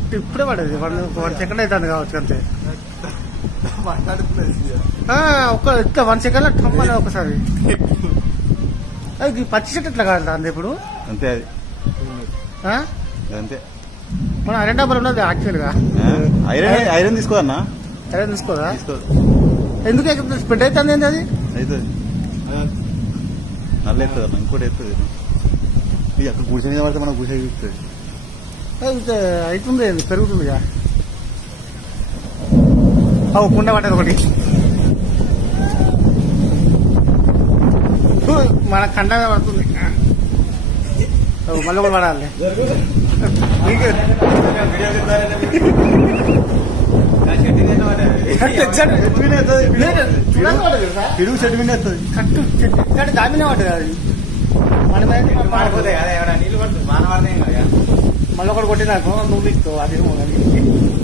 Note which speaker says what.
Speaker 1: ఇప్పుడే పడేది 1 సెకండ్ అవుతుంది కావచ్చు అంతే. ఒక్క ఇట్లా 1 సెకండ్ లో టమ్మని ఒకసారి అది పచ్చి చెట్టు ఇట్లా కాదు అంది ఇప్పుడు
Speaker 2: అంతే. అది అంతే.
Speaker 1: మన ఐరన్ డబ్బర్ ఉన్నది యాక్చువల్ గా.
Speaker 2: ఐరన్ తీసుకోదన్నా.
Speaker 1: ఐరన్ తీసుకోదా?
Speaker 2: తీసుకోదు.
Speaker 1: ఎందుకు స్ప్రెడ్ అవుతుంది ఏంటి అది?
Speaker 2: అవుతుంది. నల్ల ఎత్తుంది అన్న, ఇంకోటి ఎత్తుంది. ఇది అక్కడ గుడిసె మీద పడితే మనకు గుడిసె చూస్తుంది.
Speaker 1: అవుతుంది, పెరుగుతుంది. కుండ పట్టేది ఒకటి మన కండ పడుతుంది. మళ్ళీ కూడా పడాలి.
Speaker 2: పిడుగు చెట్టు మీద వస్తుంది.
Speaker 1: కట్టు దామినే పట్టదు అది. మళ్ళీ ఒకటి కొట్టినాకు నువ్వు ఇస్తావు అది.